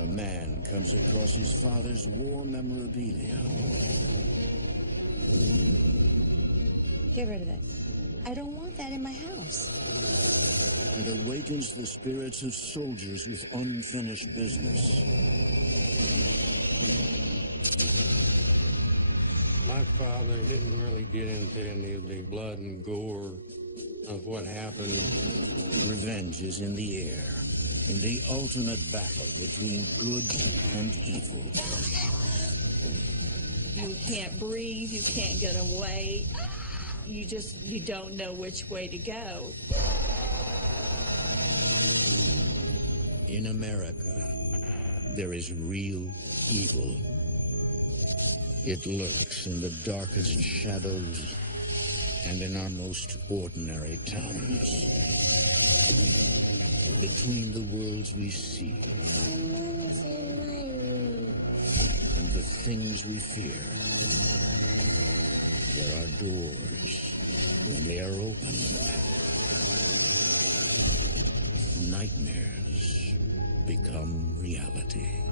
A man comes across his father's war memorabilia. Get rid of it. I don't want that in my house. And awakens the spirits of soldiers with unfinished business. My father didn't really get into any of the blood and gore of what happened. Revenge is in the air, in the ultimate battle between good and evil. You can't breathe, you can't get away. You don't know which way to go. In America, there is real evil. It lurks in the darkest shadows and in our most ordinary towns. Between the worlds we see and the things we fear, there are doors. When they are open, nightmares become reality.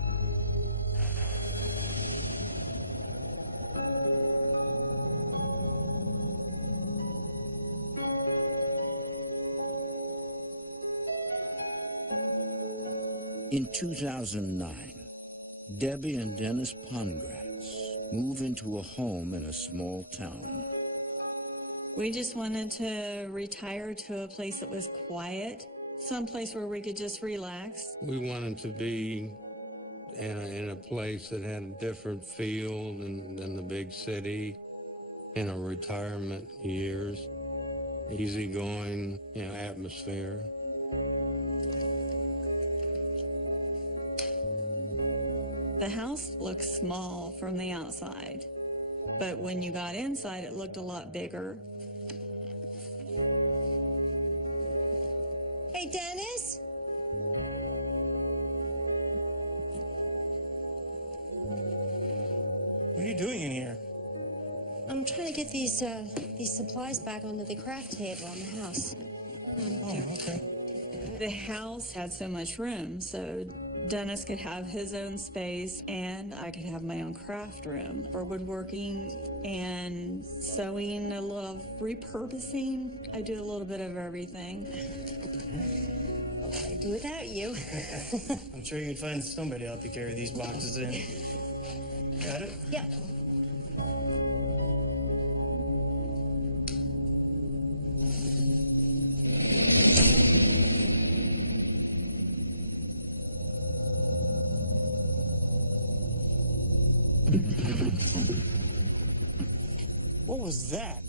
In 2009, Debbie and Dennis Pongratz move into a home in a small town. We just wanted to retire to a place that was quiet, someplace where we could just relax. We wanted to be in a place that had a different feel than the big city, in a retirement years, easygoing, atmosphere. The house looked small from the outside, but when you got inside, it looked a lot bigger. Hey, Dennis? What are you doing in here? I'm trying to get these supplies back onto the craft table in the house. Oh, okay. The house had so much room, so Dennis could have his own space and I could have my own craft room for woodworking and sewing, a little repurposing. I do a little bit of everything. I'd do without you. I'm sure you'd find somebody to help you carry these boxes in. Got it? Yeah. What was that?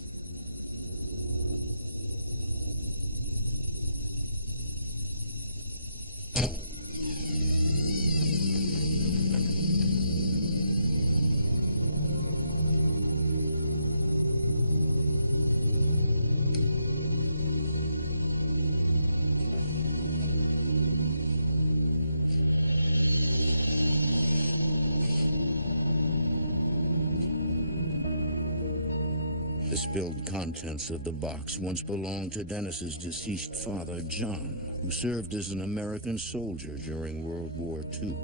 The spilled contents of the box once belonged to Dennis's deceased father, John, who served as an American soldier during World War II.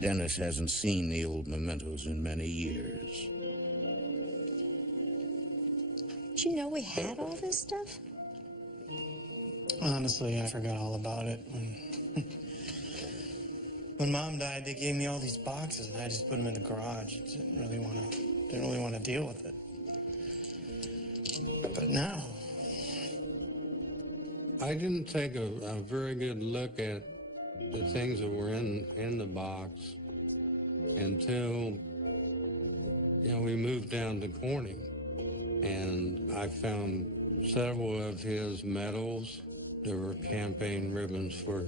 Dennis hasn't seen the old mementos in many years. Did you know we had all this stuff? Honestly, I forgot all about it. When Mom died, they gave me all these boxes, and I just put them in the garage. Didn't really want to deal with it. But now, I didn't take a very good look at the things that were in the box until, we moved down to Corning, and I found several of his medals. There were campaign ribbons for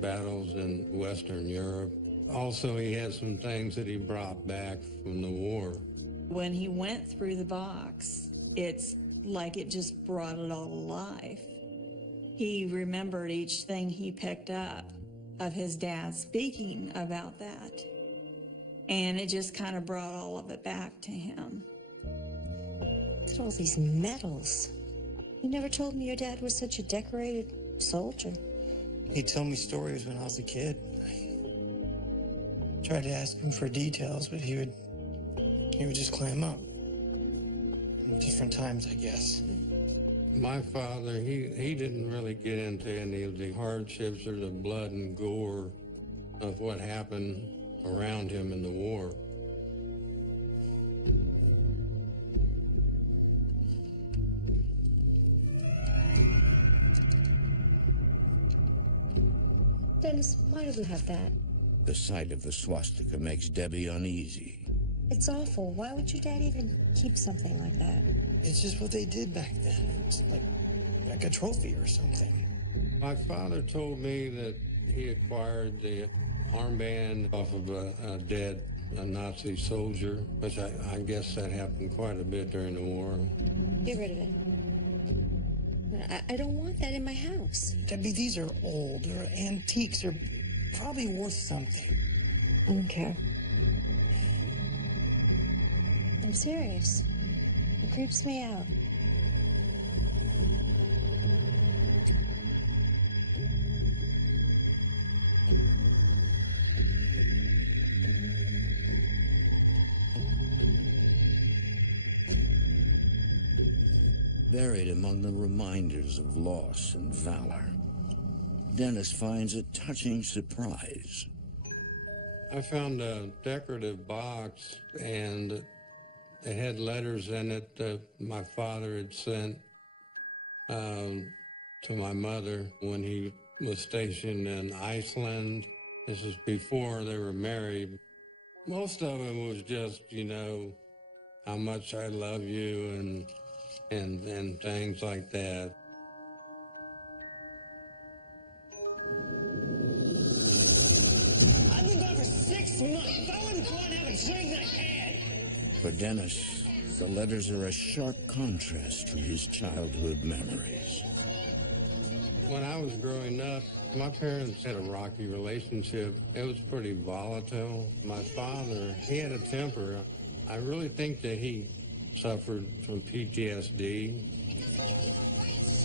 battles in Western Europe. Also, he had some things that he brought back from the war. When he went through the box, it's like it just brought it all to life. He remembered each thing he picked up. of his dad speaking about that. And it just kind of brought all of it back to him. Look at all these medals. You never told me your dad was such a decorated soldier. He'd tell me stories when I was a kid. I tried to ask him for details, but he would just clam up. Different times, I guess. My father, he didn't really get into any of the hardships or the blood and gore of what happened around him in the war. Dennis, why do we have that? The sight of the swastika makes Debbie uneasy. It's awful. Why would your dad even keep something like that? It's just what they did back then. It's like a trophy or something. My father told me that he acquired the armband off of a dead Nazi soldier, which I guess that happened quite a bit during the war. Get rid of it. I don't want that in my house. Debbie, these are old. They're antiques. They're probably worth something. I don't care. I'm serious. It creeps me out. Buried among the reminders of loss and valor, Dennis finds a touching surprise. I found a decorative box, and it had letters in it that my father had sent to my mother when he was stationed in Iceland. This was before they were married. Most of it was just, how much I love you and things like that. I've been gone for 6 months. If I wouldn't go out and have a drink, then I can. For Dennis, the letters are a sharp contrast to his childhood memories. When I was growing up, my parents had a rocky relationship. It was pretty volatile. My father, he had a temper. I really think that he suffered from PTSD.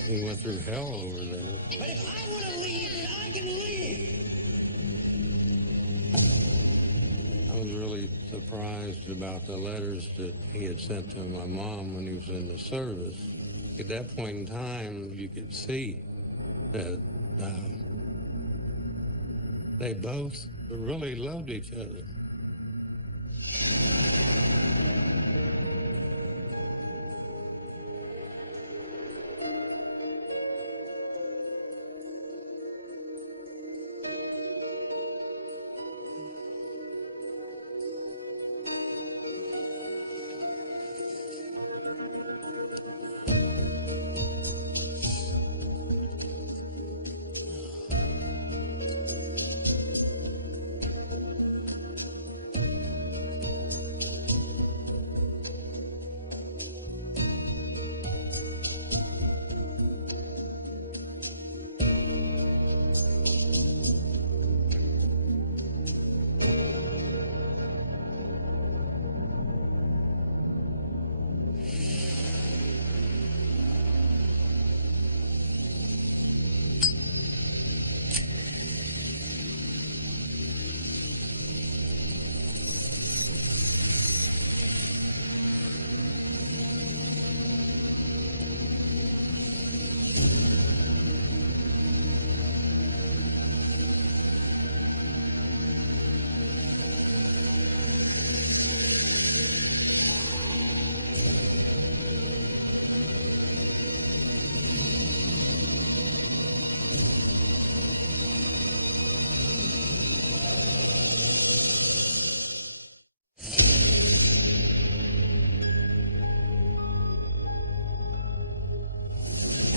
He went through hell over there. But if I want to leave, then I can leave. I was really surprised about the letters that he had sent to my mom when he was in the service. At that point in time, you could see that they both really loved each other.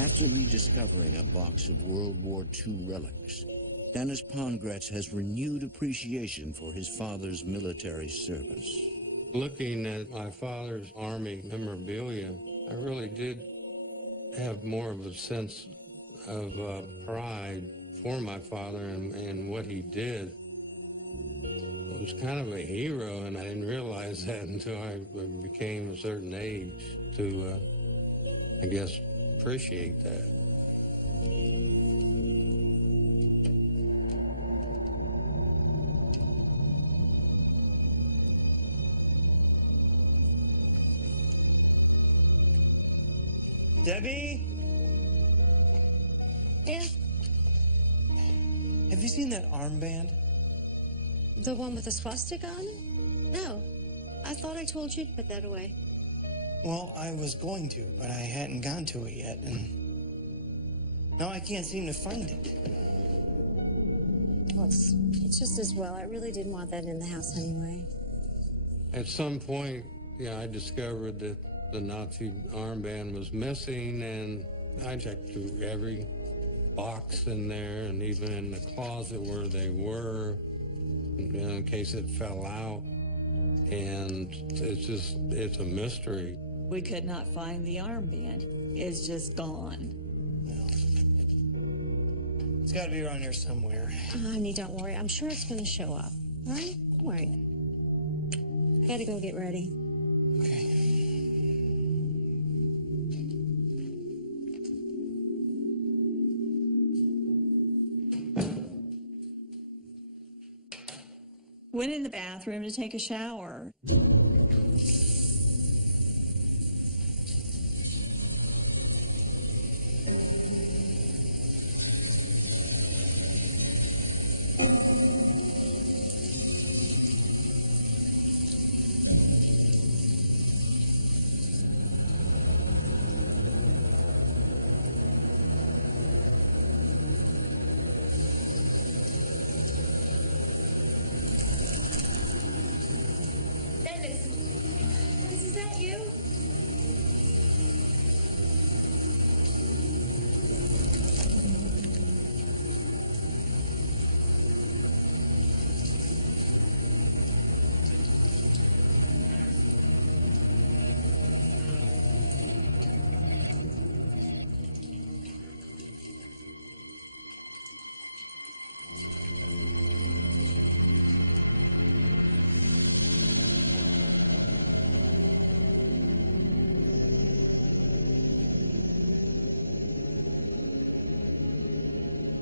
After rediscovering a box of World War II relics, Dennis Pongratz has renewed appreciation for his father's military service. Looking at my father's Army memorabilia, I really did have more of a sense of pride for my father and what he did. He was kind of a hero, and I didn't realize that until I became a certain age to, I guess, appreciate that. Debbie? Yeah, Have you seen that armband? the one with the swastika on it? No, I thought I told you to put that away. Well, I was going to, but I hadn't gone to it yet, and now I can't seem to find it. Well, it's just as well. I really didn't want that in the house anyway. At some point, I discovered that the Nazi armband was missing, and I checked through every box in there and even in the closet where they were in case it fell out. And it's a mystery. We could not find the armband. It's just gone. Well, it's got to be around here somewhere. Honey, don't worry. I'm sure it's going to show up. All right? Don't worry. I got to go get ready. Okay. Went in the bathroom to take a shower. Is that you?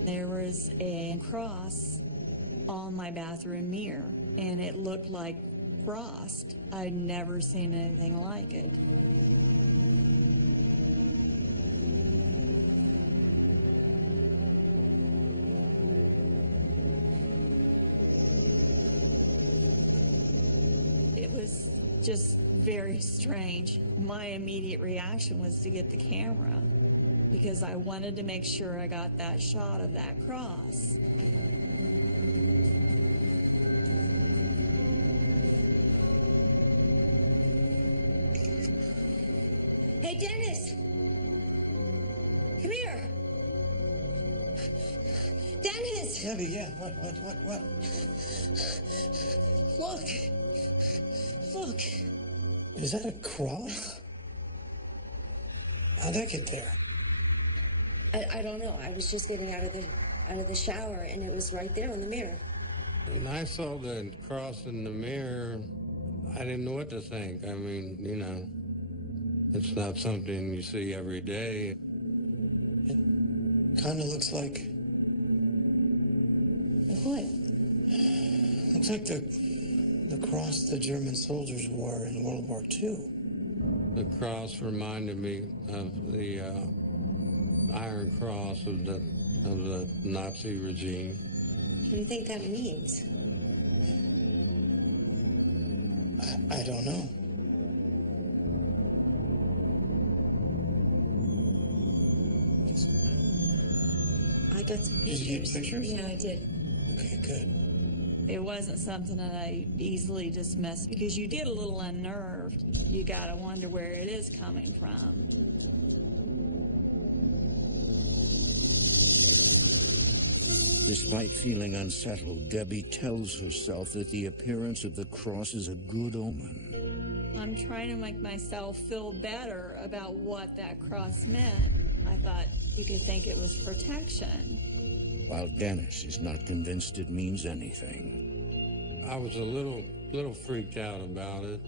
There was a cross on my bathroom mirror, and it looked like frost. I'd never seen anything like it. It was just very strange. My immediate reaction was to get the camera, because I wanted to make sure I got that shot of that cross. Hey, Dennis! Come here! Dennis! Debbie, yeah, what? Look! Look! Is that a cross? How'd that get there? I don't know. I was just getting out of the shower, and it was right there in the mirror. When I saw the cross in the mirror, I didn't know what to think. I mean, it's not something you see every day. It kind of looks like... What? Looks like the cross the German soldiers wore in World War II. The cross reminded me of the Iron Cross of the Nazi regime. What do you think that means? I don't know. I got some Did pictures. you get pictures? Yeah, I did. Okay, good. It wasn't something that I easily dismissed, because you get a little unnerved. You gotta wonder where it is coming from. Despite feeling unsettled, Debbie tells herself that the appearance of the cross is a good omen. I'm trying to make myself feel better about what that cross meant. I thought you could think it was protection. while Dennis is not convinced it means anything. I was a little freaked out about it,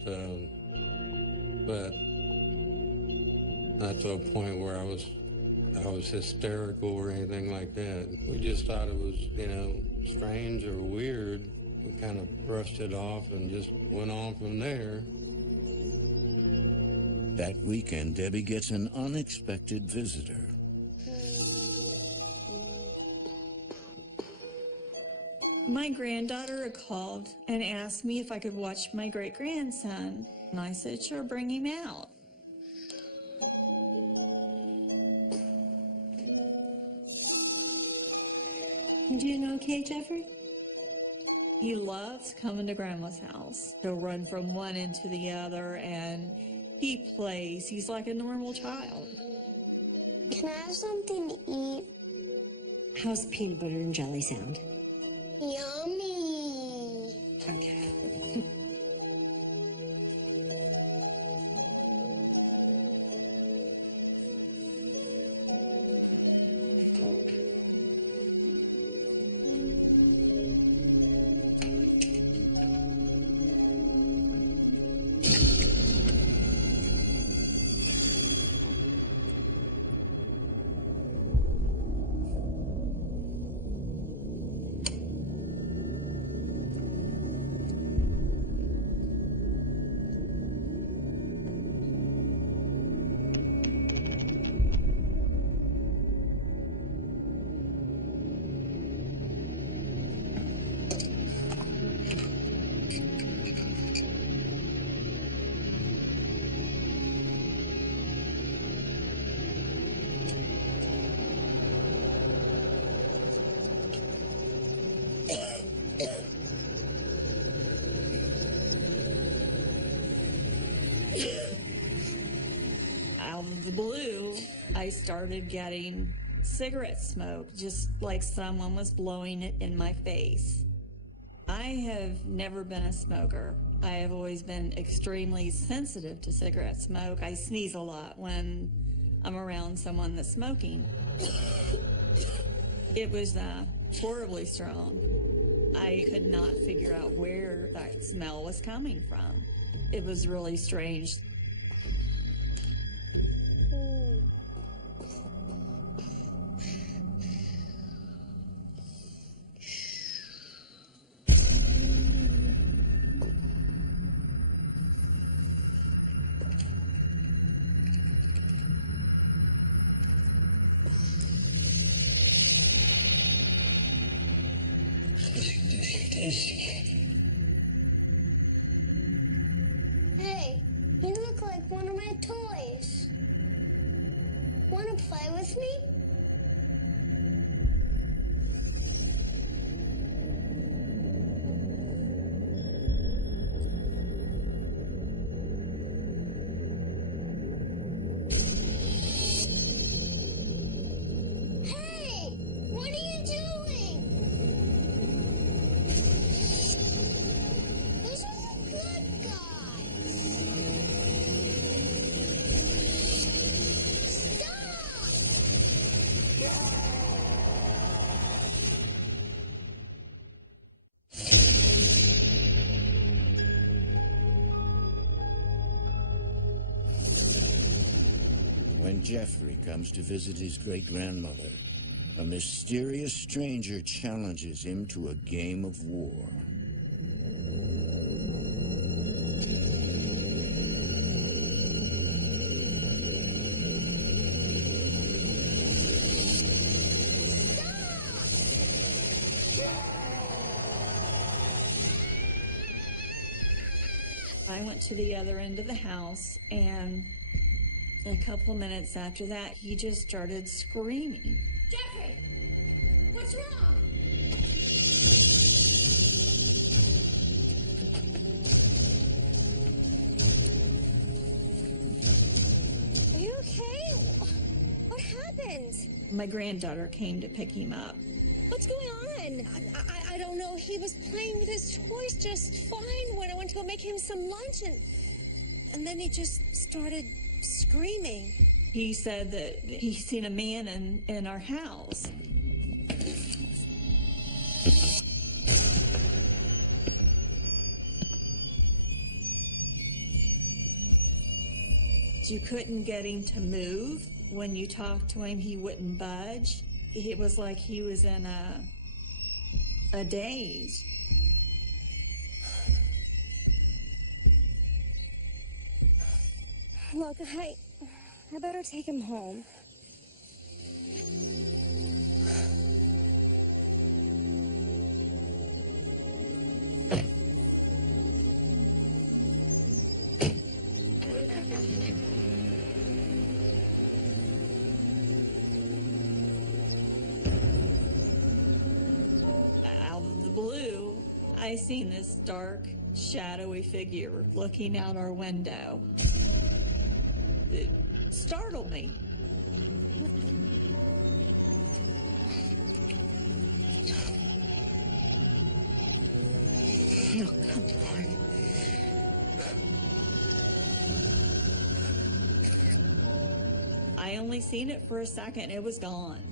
but not to a point where I was hysterical or anything like that. We just thought it was, strange or weird. We kind of brushed it off and just went on from there. That weekend, Debbie gets an unexpected visitor. My granddaughter had called and asked me if I could watch my great-grandson. And I said, sure, bring him out. You doing okay, Jeffrey? He loves coming to Grandma's house. He'll run from one end to the other, and he plays. He's like a normal child. Can I have something to eat? How's peanut butter and jelly sound? Yummy. Okay. Out of the blue, I started getting cigarette smoke, just like someone was blowing it in my face. I have never been a smoker. I have always been extremely sensitive to cigarette smoke. I sneeze a lot when I'm around someone that's smoking. It was horribly strong. I could not figure out where that smell was coming from. It was really strange. Hey, you look like one of my toys. Want to play with me? Hey, what are you doing? Those are the good guys. When Jeffrey comes to visit his great-grandmother, a mysterious stranger challenges him to a game of war. I went to the other end of the house, and a couple minutes after that, he just started screaming. Jeffrey, what's wrong? Are you okay? What happened? My granddaughter came to pick him up. What's going on? I don't know. He was playing with his toys just fine when I went to go make him some lunch, and then he just started screaming. He said that he's seen a man in our house. You couldn't get him to move. When you talked to him, he wouldn't budge. It was like he was in a daze. Look, I better take him home. Out of the blue, I seen this dark, shadowy figure looking out our window. It startled me. Oh, come on. I only seen it for a second. It was gone.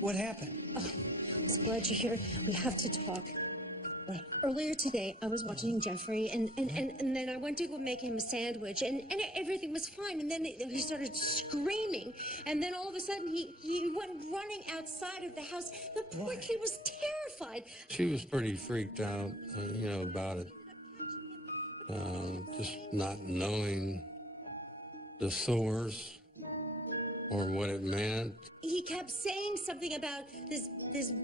What happened? I'm so glad you're here. We have to talk. Earlier today, I was watching Jeffrey, and then I went to go make him a sandwich, and everything was fine. And then he started screaming, and then all of a sudden he went running outside of the house. The poor kid was terrified. She was pretty freaked out, about it. Just not knowing the source or what it meant. He kept saying something about this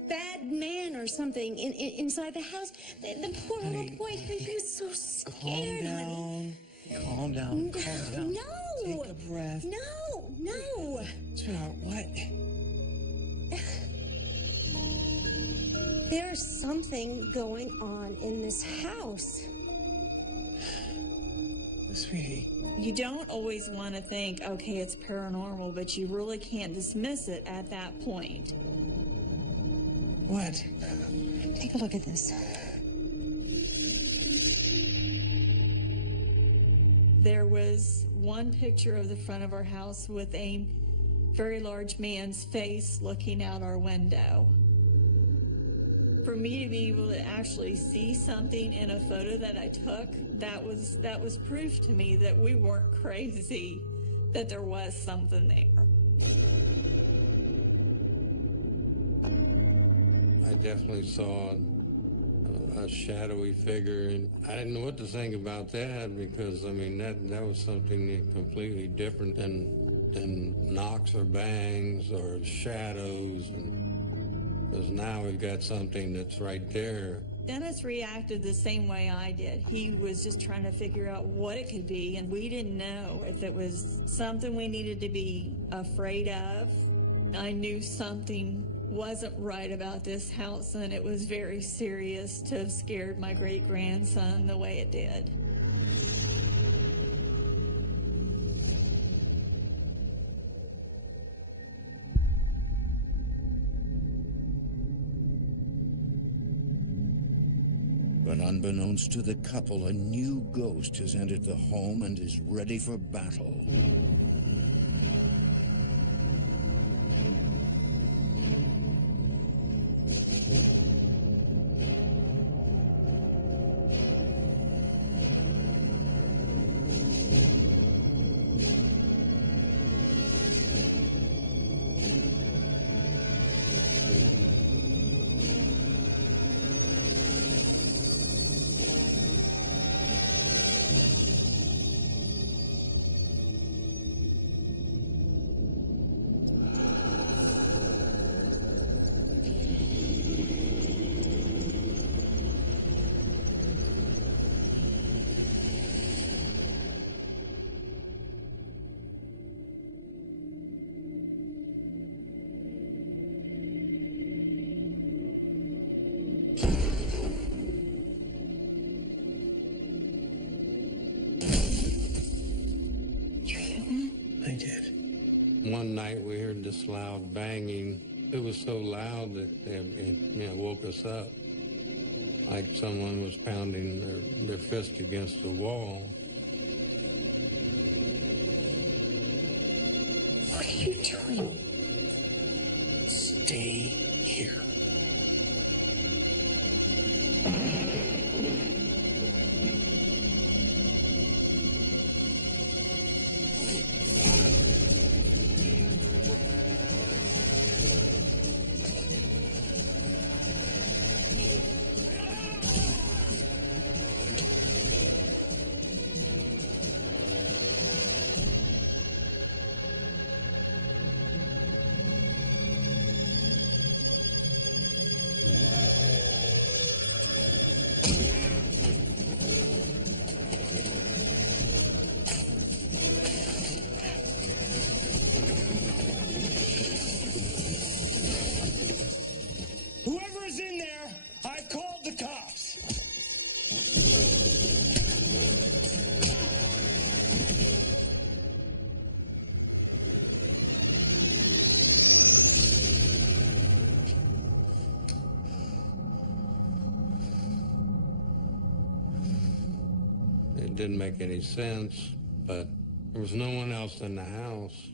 bad man or something inside the house. The poor little boy, he was so scared. Calm down. No. Take a breath. No. Sweetheart, what? There's something going on in this house. Sweetie. You don't always want to think, okay, it's paranormal, but you really can't dismiss it at that point. What? Take a look at this. There was one picture of the front of our house with a very large man's face looking out our window. For me to be able to actually see something in a photo that I took, that was proof to me that we weren't crazy, that there was something there. I definitely saw a shadowy figure, and I didn't know what to think about that because, that was something completely different than knocks or bangs or shadows. Because now we've got something that's right there. Dennis reacted the same way I did. He was just trying to figure out what it could be, and we didn't know if it was something we needed to be afraid of. I knew something wasn't right about this house, and it was very serious to have scared my great-grandson the way it did. But unbeknownst to the couple, a new ghost has entered the home and is ready for battle. I did. One night we heard this loud banging It was so loud that it woke us up, like someone was pounding their fist against the wall. What are you doing? Stay here. Whoever's in there, I've called the cops. It didn't make any sense, but there was no one else in the house.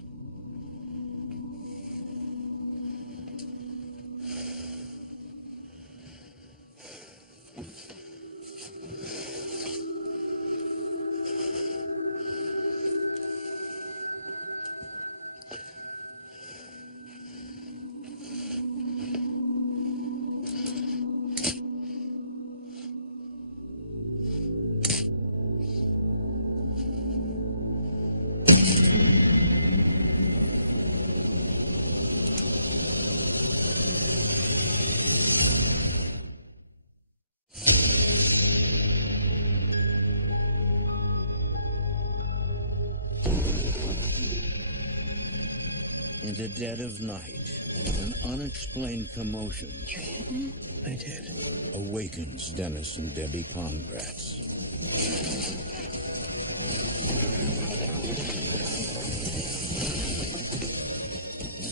In the dead of night, an unexplained commotion I did. awakens Dennis and Debbie Pongratz.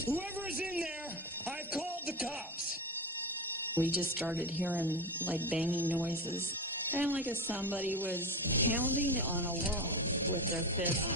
Whoever's in there, I've called the cops. We just started hearing like banging noises, kind of like if somebody was pounding on a wall with their fist.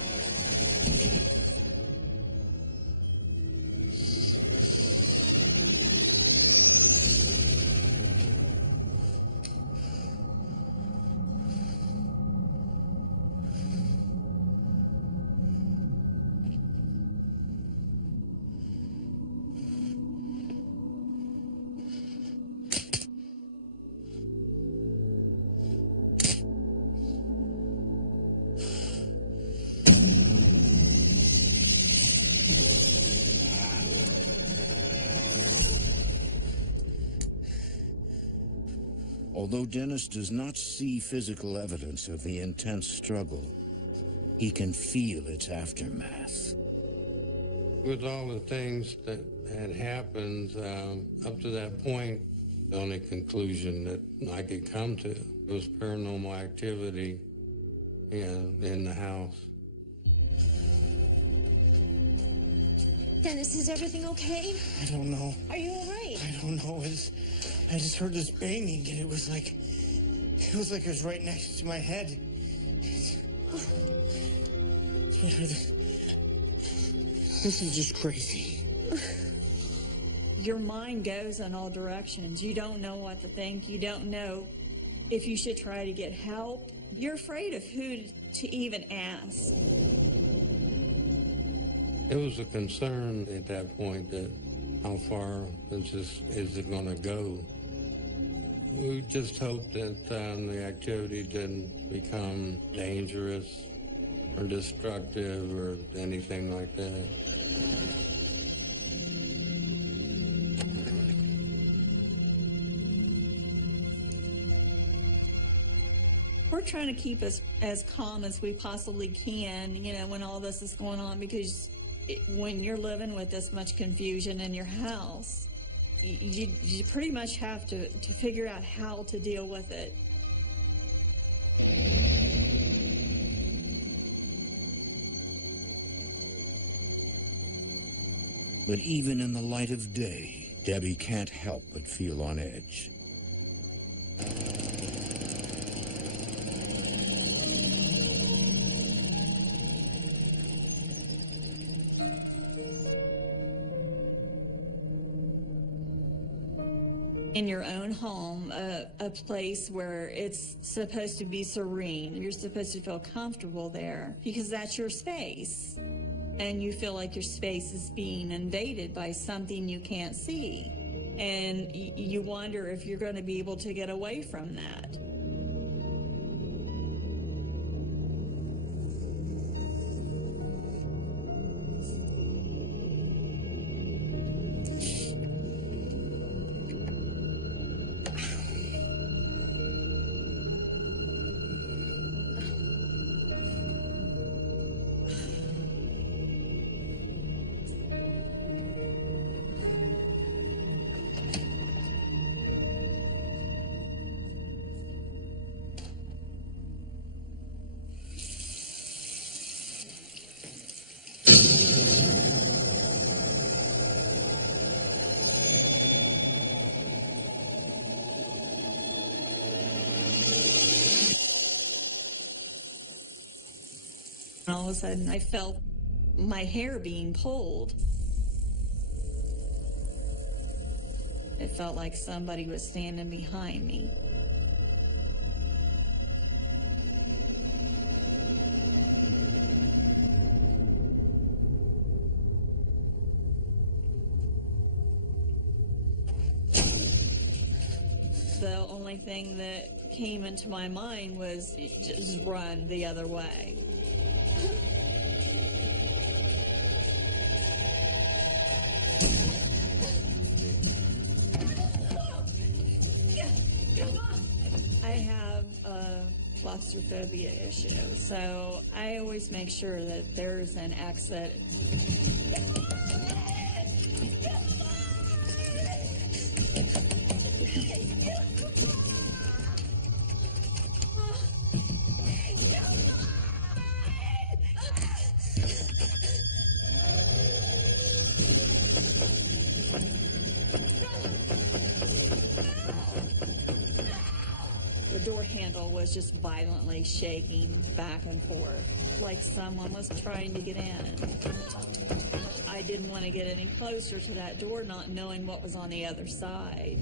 Although Dennis does not see physical evidence of the intense struggle, he can feel its aftermath. With all the things that had happened up to that point, the only conclusion that I could come to was paranormal activity in the house. Dennis, is everything okay? I don't know. Are you all right? I don't know. I just heard this banging, and it was like it was right next to my head. This is just crazy. Your mind goes in all directions. You don't know what to think. You don't know if you should try to get help. You're afraid of who to even ask. It was a concern at that point that how far is it going to go? We just hoped that the activity didn't become dangerous or destructive or anything like that. We're trying to keep us as calm as we possibly can, you know, when all this is going on, because when you're living with this much confusion in your house, you pretty much have to figure out how to deal with it. But even in the light of day, Debbie can't help but feel on edge. In your own home, a place where it's supposed to be serene, you're supposed to feel comfortable there because that's your space. And you feel like your space is being invaded by something you can't see. And you wonder if you're going to be able to get away from that. And all of a sudden, I felt my hair being pulled. It felt like somebody was standing behind me. The only thing that came into my mind was just run the other way. I have a claustrophobia issue, so I always make sure that there's an exit. The door handle was just violently shaking back and forth, like someone was trying to get in. I didn't want to get any closer to that door, not knowing what was on the other side.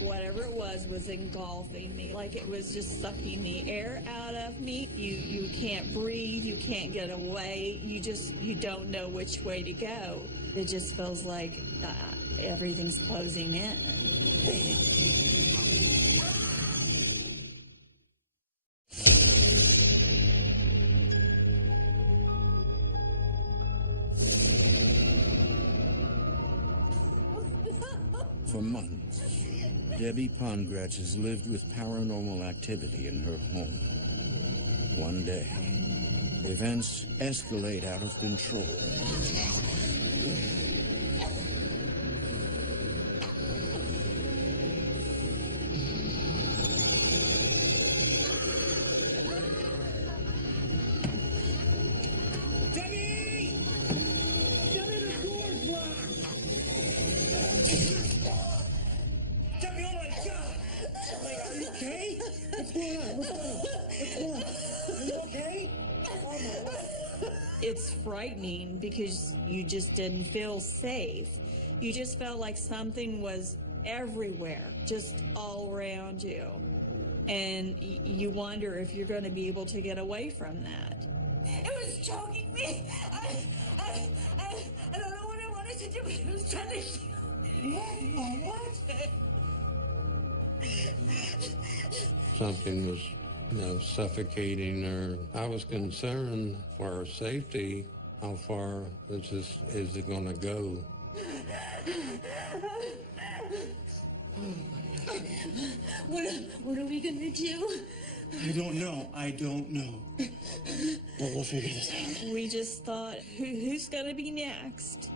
Whatever it was engulfing me, like it was just sucking the air out of me. You can't breathe, you can't get away, you don't know which way to go. It just feels like everything's closing in. For months, Debbie Pongratz has lived with paranormal activity in her home. One day, events escalate out of control. Debbie! Debbie, the door's locked! Debbie, oh my God! Oh my God, are you okay? What's going on? What's going on? What's going on? Are you okay? Oh my God. It's frightening because you just didn't feel safe. You just felt like something was everywhere, just all around you. And you wonder if you're going to be able to get away from that. It was choking me. I don't know what I wanted to do, but he was trying to kill me. What? Something was, suffocating her. I was concerned for her safety. How far is it going to go? What are we gonna do? I don't know. But we'll figure this out. We just thought, who's going to be next?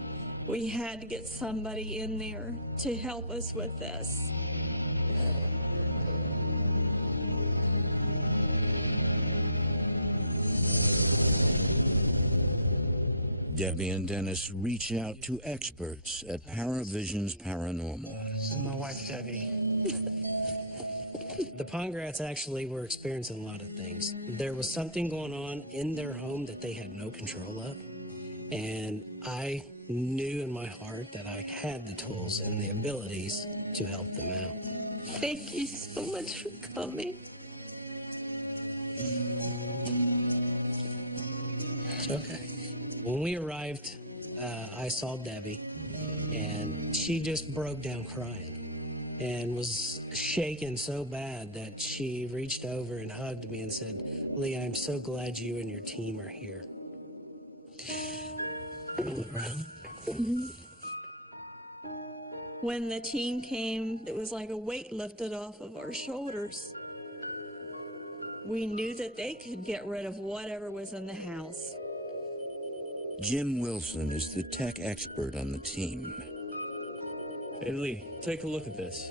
We had to get somebody in there to help us with this. Debbie and Dennis reach out to experts at Paravision's Paranormal. This is my wife, Debbie. The Pongrats actually were experiencing a lot of things. There was something going on in their home that they had no control of. And I knew in my heart that I had the tools and the abilities to help them out. Thank you so much for coming. It's okay. When we arrived, I saw Debbie, and she just broke down crying and was shaken so bad that she reached over and hugged me and said, "Lee, I'm so glad you and your team are here." Look around. Mm-hmm. When the team came, it was like a weight lifted off of our shoulders. We knew that they could get rid of whatever was in the house. Jim Wilson is the tech expert on the team. Hey, Lee, take a look at this.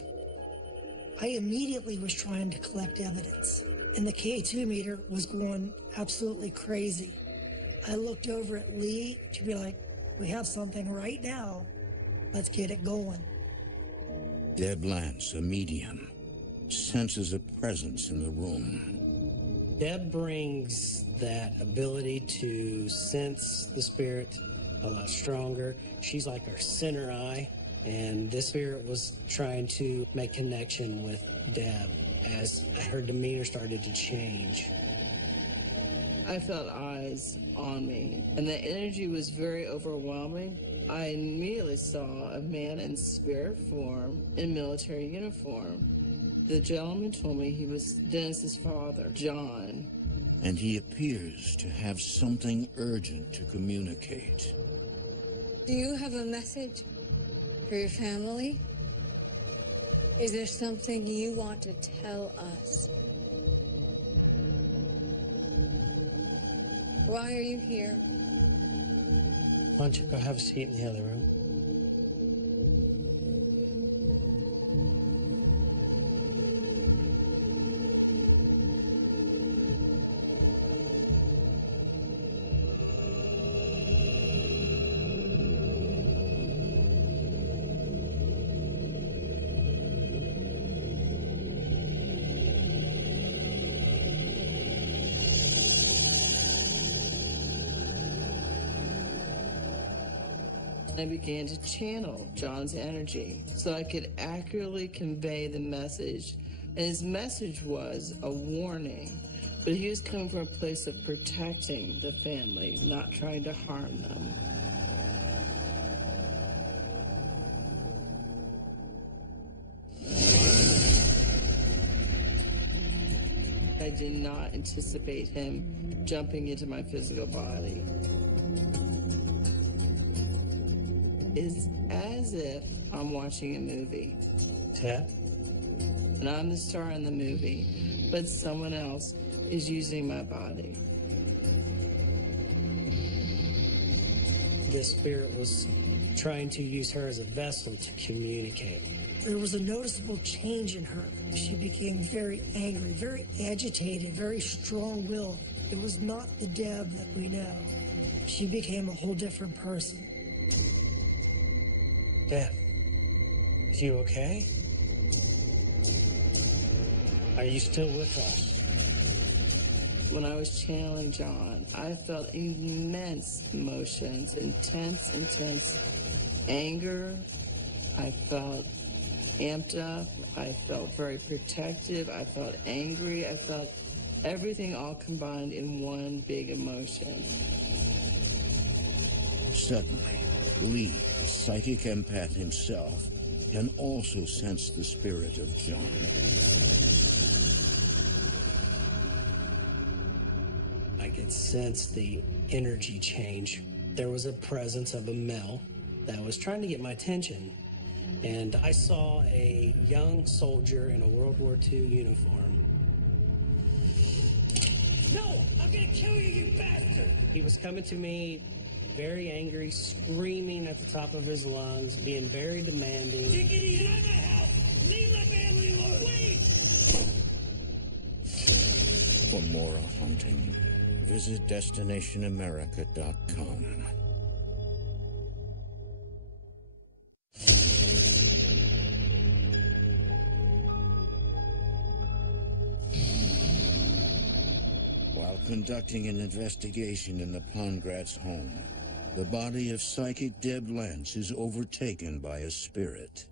I immediately was trying to collect evidence, and the K2 meter was going absolutely crazy. I looked over at Lee to be like, we have something right now. Let's get it going. Deb Lance, a medium, senses a presence in the room. Deb brings that ability to sense the spirit a lot stronger. She's like our center eye, and this spirit was trying to make connection with Deb as her demeanor started to change. I felt eyes on me, and the energy was very overwhelming. I immediately saw a man in spirit form in military uniform. The gentleman told me he was Dennis's father, John. And he appears to have something urgent to communicate. Do you have a message for your family? Is there something you want to tell us? Why are you here? Why don't you go have a seat in the other room? I began to channel John's energy so I could accurately convey the message. And his message was a warning, but he was coming from a place of protecting the family, not trying to harm them. I did not anticipate him jumping into my physical body. It's as if I'm watching a movie. Yeah. And I'm the star in the movie, but someone else is using my body. The spirit was trying to use her as a vessel to communicate. There was a noticeable change in her. She became very angry, very agitated, very strong-willed. It was not the Deb that we know. She became a whole different person. Deb, is you okay? Are you still with us? When I was channeling John, I felt immense emotions, intense anger. I felt amped up. I felt very protective. I felt angry. I felt everything all combined in one big emotion. Suddenly, Lee, a psychic empath himself, can also sense the spirit of John. I could sense the energy change. There was a presence of a male that was trying to get my attention. And I saw a young soldier in a World War II uniform. No! I'm gonna kill you, you bastard! He was coming to me, very angry, screaming at the top of his lungs, being very demanding. Get out of my house! Leave my family alone! Wait! For more hunting, visit DestinationAmerica.com. While conducting an investigation in the Pongratz home, the body of psychic Deb Lance is overtaken by a spirit.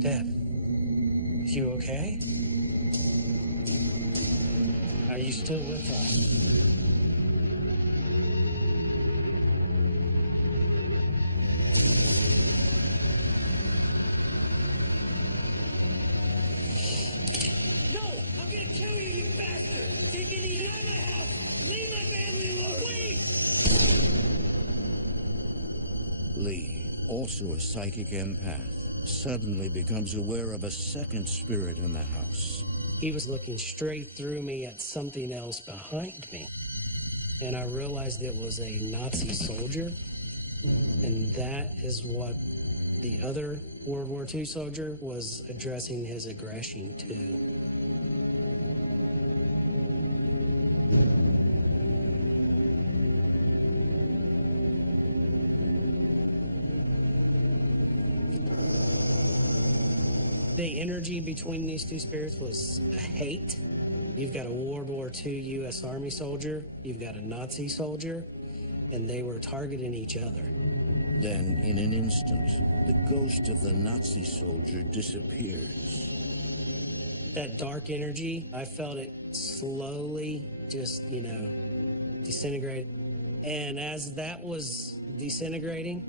Deb, you okay? Are you still with us? Lee, also a psychic empath, suddenly becomes aware of a second spirit in the house. He was looking straight through me at something else behind me. And I realized it was a Nazi soldier. And that is what the other World War II soldier was addressing his aggression to. The energy between these two spirits was hate. You've got a World War II U.S. Army soldier, you've got a Nazi soldier, and they were targeting each other. Then, in an instant, the ghost of the Nazi soldier disappears. That dark energy, I felt it slowly just, disintegrate. And as that was disintegrating,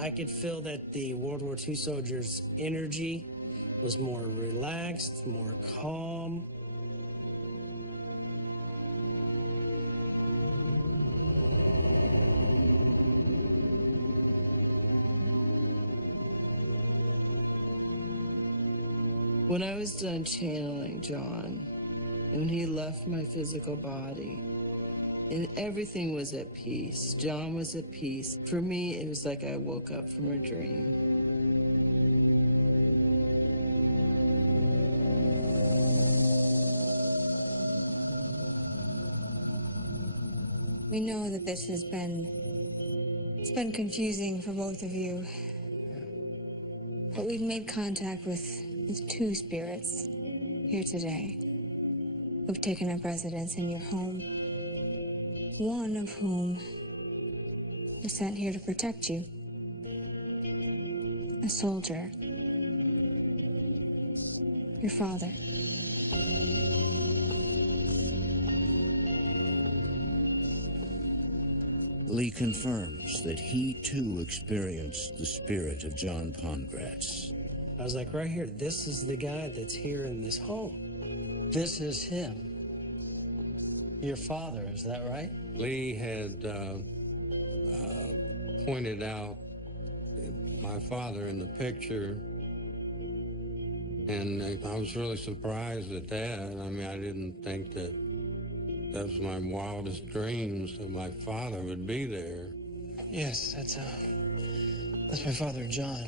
I could feel that the World War II soldier's energy was more relaxed, more calm. When I was done channeling John, and when he left my physical body, and everything was at peace, John was at peace. For me, it was like I woke up from a dream. We know that this has been, it's been confusing for both of you. But we've made contact with two spirits here today who've taken up residence in your home. One of whom was sent here to protect you. A soldier. Your father. Lee confirms that he too experienced the spirit of John Pongratz. I was like, right here, this is the guy that's here in this home. This is him. Your father, is that right? Lee had pointed out my father in the picture, and I was really surprised at that. I mean, I didn't think that was my wildest dreams, that my father would be there. Yes, that's my father, John.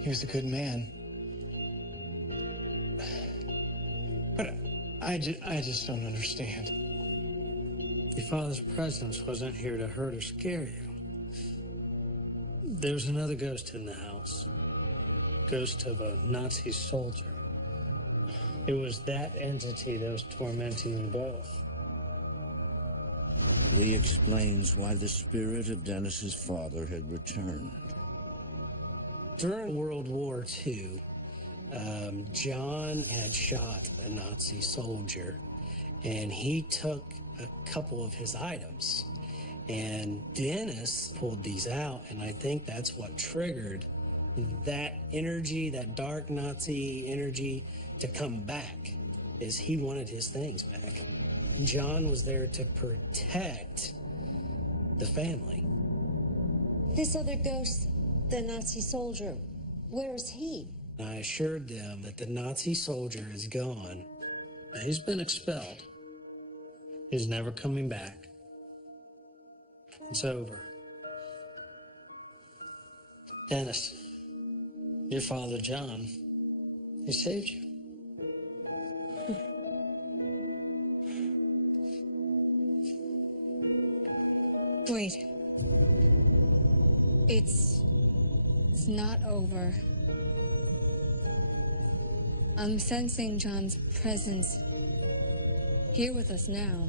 He was a good man. But I just don't understand. Your father's presence wasn't here to hurt or scare you. There's another ghost in the house. Ghost of a Nazi soldier. It was that entity that was tormenting them both. Lee explains why the spirit of Dennis's father had returned. During World War II, John had shot a Nazi soldier, and he took a couple of his items. And Dennis pulled these out, and I think that's what triggered that energy, that dark Nazi energy, to come back, is he wanted his things back. John was there to protect the family. This other ghost, the Nazi soldier, where is he? I assured them that the Nazi soldier is gone. He's been expelled. He's never coming back. It's over. Dennis, your father, John, he saved you. Wait. It's not over. I'm sensing John's presence here with us now.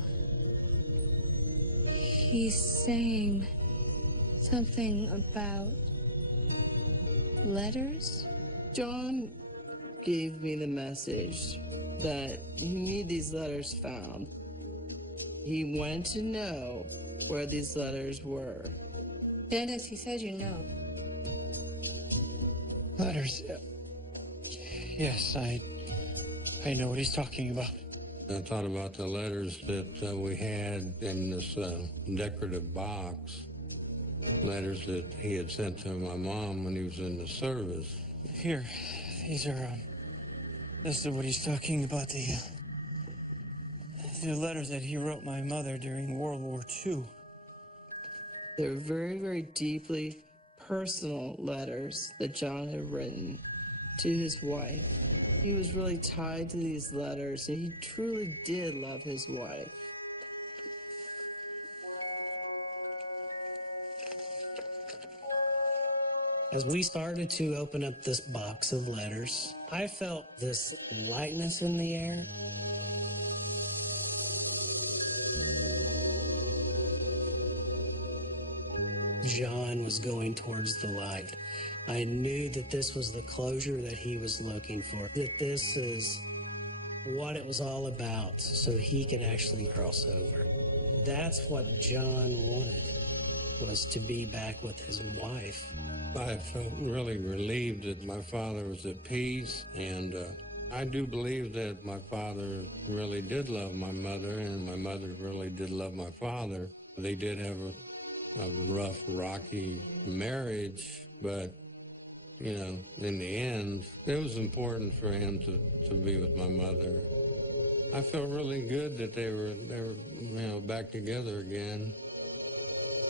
He's saying something about letters? John gave me the message that he needed these letters found. He wanted to know where these letters were. Dennis, he said you know. Letters. Yes, I know what he's talking about. I thought about the letters that we had in this decorative box. Letters that he had sent to my mom when he was in the service. Here, these are, this is what he's talking about, the letters that he wrote my mother during World War II. They're very, very deeply personal letters that John had written to his wife. He was really tied to these letters, and he truly did love his wife. As we started to open up this box of letters, I felt this lightness in the air. John was going towards the light. I knew that this was the closure that he was looking for, that this is what it was all about, so he could actually cross over. That's what John wanted, was to be back with his wife. I felt really relieved that my father was at peace, and I do believe that my father really did love my mother, and my mother really did love my father. They did have a rough, rocky marriage, but, you know, in the end, it was important for him to be with my mother. I felt really good that they were, you know, back together again.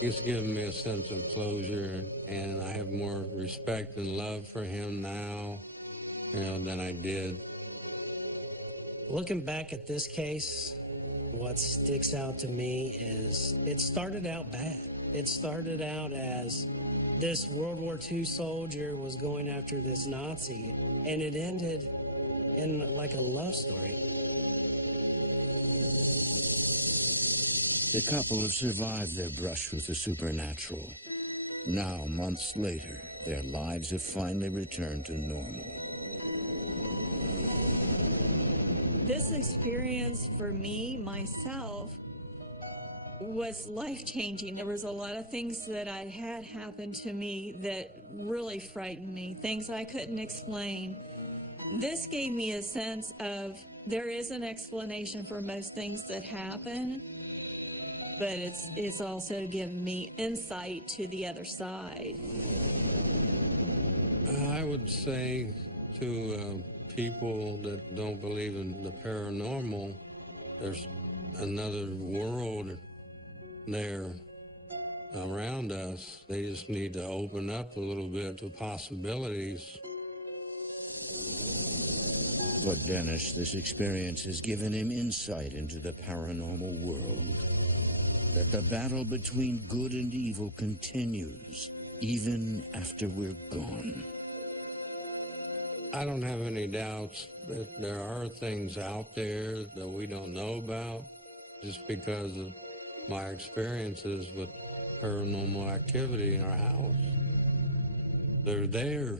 It's given me a sense of closure, and I have more respect and love for him now, you know, than I did. Looking back at this case, what sticks out to me is it started out bad. It started out as this World War II soldier was going after this Nazi, and it ended in like a love story. The couple have survived their brush with the supernatural. Now, months later, their lives have finally returned to normal. This experience for me, myself, was life-changing. There was a lot of things that I had happen to me that really frightened me, things I couldn't explain. This gave me a sense of there is an explanation for most things that happen, but it's also given me insight to the other side. I would say to people that don't believe in the paranormal, there's another world there around us. They just need to open up a little bit to possibilities. For Dennis, this experience has given him insight into the paranormal world. That the battle between good and evil continues, even after we're gone. I don't have any doubts that there are things out there that we don't know about, just because of my experiences with paranormal activity in our house. They're there.